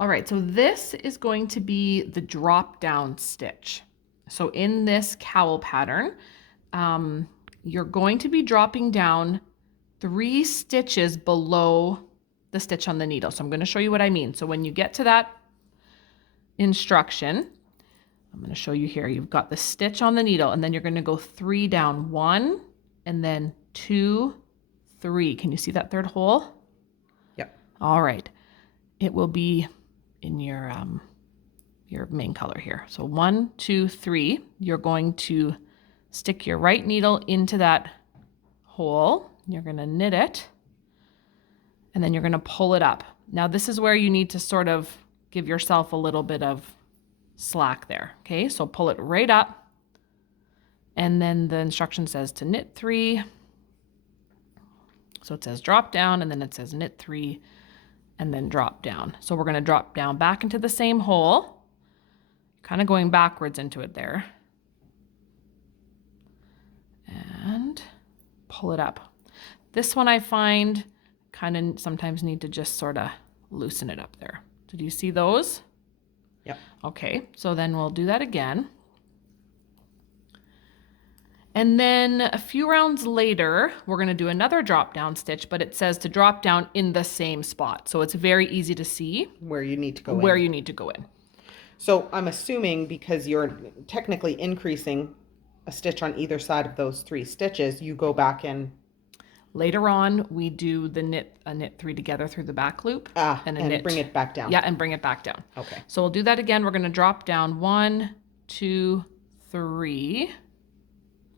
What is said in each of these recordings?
All right, so this is going to be the drop down stitch. So in this cowl pattern, you're going to be dropping down 3 stitches below the stitch on the needle. So I'm going to show you what I mean. So when you get to that instruction, I'm going to show you here. You've got the stitch on the needle, and then you're going to go 3 down, 1, and then 2, 3. Can you see that third hole? Yep. All right. It will be in your main color here. So 1, 2, 3. You're going to stick your right needle into that hole. You're going to knit it, and then you're going to pull it up. Now this is where you need to sort of give yourself a little bit of slack there. Okay, so pull it right up, and then the instruction says to knit 3. So it says drop down, and then it says knit 3, and then drop down. So we're going to drop down back into the same hole, kind of going backwards into it there, and pull it up. This one I find kind of sometimes need to just sort of loosen it up there. Did you see those? Yep. Okay, so then we'll do that again. And then a few rounds later, we're going to do another drop down stitch, but it says to drop down in the same spot. So it's very easy to see where you need to go where in. you need to go in. So I'm assuming because you're technically increasing a stitch on either side of those 3 stitches, you go back in. Later on, we do the knit 3 together through the back loop and knit. Bring it back down. Yeah, and bring it back down. Okay. So we'll do that again. We're going to drop down 1, 2, 3.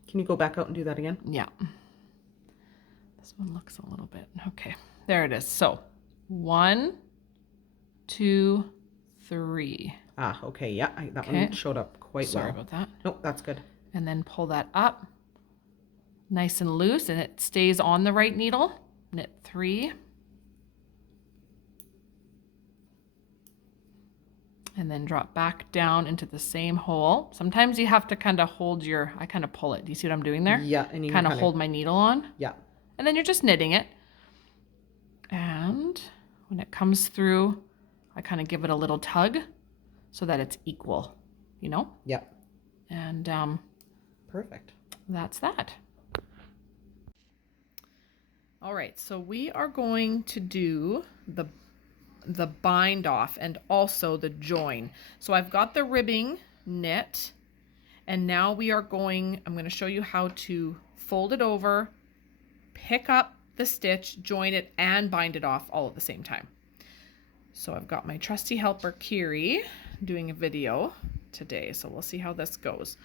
Can you go back out and do that again? Yeah. This one looks a little bit, okay. There it is. So 1, 2, 3. Okay. Yeah, that one showed up quite well. Sorry about that. Nope, that's good. And then pull that up nice and loose, and it stays on the right needle. Knit 3. And then drop back down into the same hole. Sometimes you have to kind of hold I kind of pull it. Do you see what I'm doing there? Yeah. And you kind of hold my needle on. Yeah. And then you're just knitting it. And when it comes through, I kind of give it a little tug so that it's equal, you know? Yep. And perfect. That's that. All right, so we are going to do the bind off and also the join. So I've got the ribbing knit, and now I'm going to show you how to fold it over, pick up the stitch, join it, and bind it off all at the same time. So I've got my trusty helper Kiri doing a video today, so we'll see how this goes.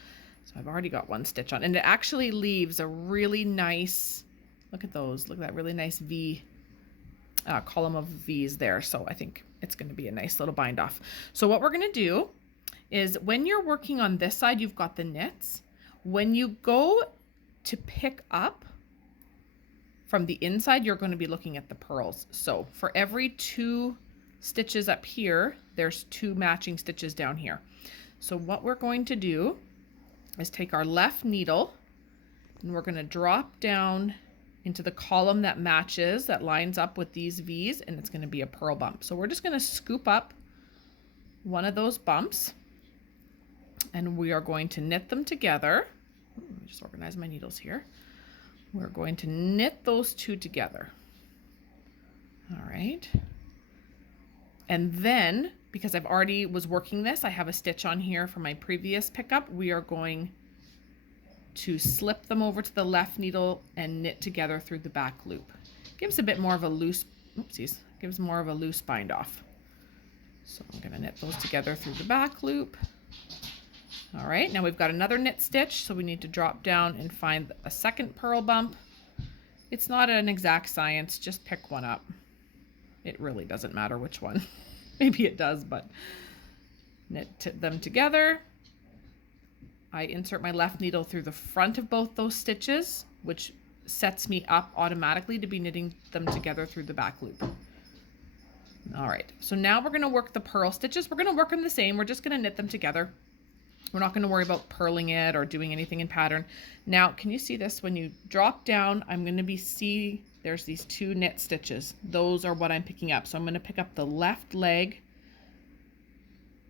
So I've already got 1 stitch on, and it actually leaves a really nice, look at those, look at that really nice V, column of V's there. So I think it's going to be a nice little bind off. So what we're going to do is when you're working on this side, you've got the knits. When you go to pick up from the inside, you're going to be looking at the purls. So for every 2 stitches up here, there's 2 matching stitches down here. So what we're going to do is take our left needle, and we're going to drop down into the column that matches, that lines up with these V's, and it's going to be a purl bump. So we're just going to scoop up one of those bumps, and we are going to knit them together. Let me just organize my needles here. We're going to knit those 2 together. All right. And then, because I've already was working this, I have a stitch on here from my previous pickup. We are going to slip them over to the left needle and knit together through the back loop. Gives a bit more of a loose, gives more of a loose bind off. So I'm going to knit those together through the back loop. All right, now we've got another knit stitch, so we need to drop down and find a second purl bump. It's not an exact science, just pick one up. It really doesn't matter which one. Maybe it does, but knit them together. I insert my left needle through the front of both those stitches, which sets me up automatically to be knitting them together through the back loop. All right, so now we're going to work the purl stitches. We're going to work them the same. We're just going to knit them together. We're not going to worry about purling it or doing anything in pattern. Now, can you see this? When you drop down, I'm going to see there's these 2 knit stitches. Those are what I'm picking up. So I'm going to pick up the left leg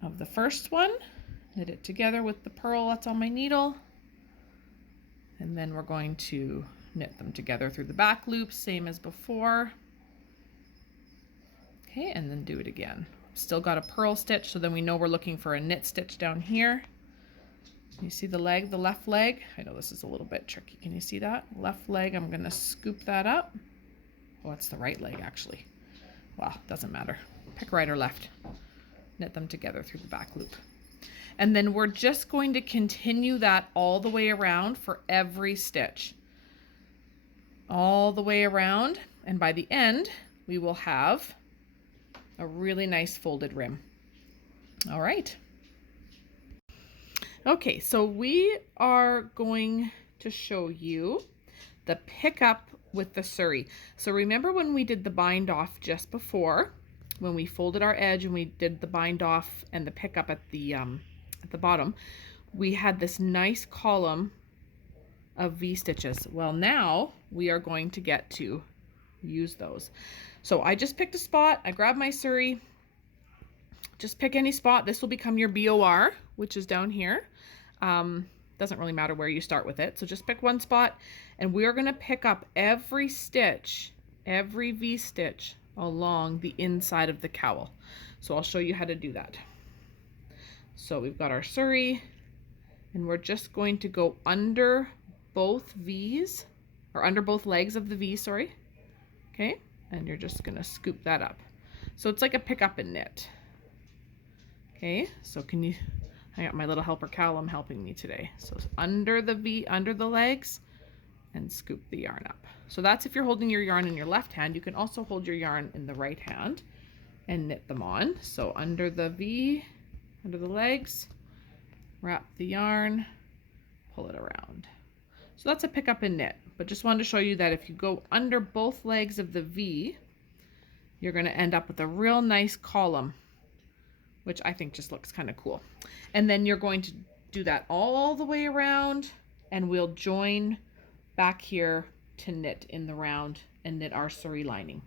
of the first one, knit it together with the purl that's on my needle, and then we're going to knit them together through the back loop, same as before. Okay, and then do it again. Still got a purl stitch, so then we know we're looking for a knit stitch down here. You see the leg, the left leg? I know this is a little bit tricky. Can you see that? Left leg, I'm gonna scoop that up. Oh, it's the right leg actually. Well, doesn't matter. Pick right or left. Knit them together through the back loop. And then we're just going to continue that all the way around for every stitch. All the way around, and by the end, we will have a really nice folded rim. All right. Okay, so we are going to show you the pickup with the Surrey. So remember when we did the bind off just before, when we folded our edge and we did the bind off and the pickup at the bottom, we had this nice column of V stitches. Well, now we are going to get to use those. So I just picked a spot, I grabbed my Surrey, just pick any spot. This will become your BOR, which is down here. Doesn't really matter where you start with it. So just pick one spot, and we're gonna pick up every stitch, every V stitch along the inside of the cowl. So I'll show you how to do that. So we've got our Surrey, and we're just going to go under both V's, or under both legs of the V, sorry. Okay, and you're just gonna scoop that up. So it's like a pick up and knit. Okay, so can you, I got my little helper Callum helping me today. So under the V, under the legs, and scoop the yarn up. So that's if you're holding your yarn in your left hand. You can also hold your yarn in the right hand and knit them on. So under the V, under the legs, wrap the yarn, pull it around. So that's a pick up and knit, but just wanted to show you that if you go under both legs of the V, you're gonna end up with a real nice column, which I think just looks kind of cool. And then you're going to do that all the way around, and we'll join back here to knit in the round and knit our Surrey lining.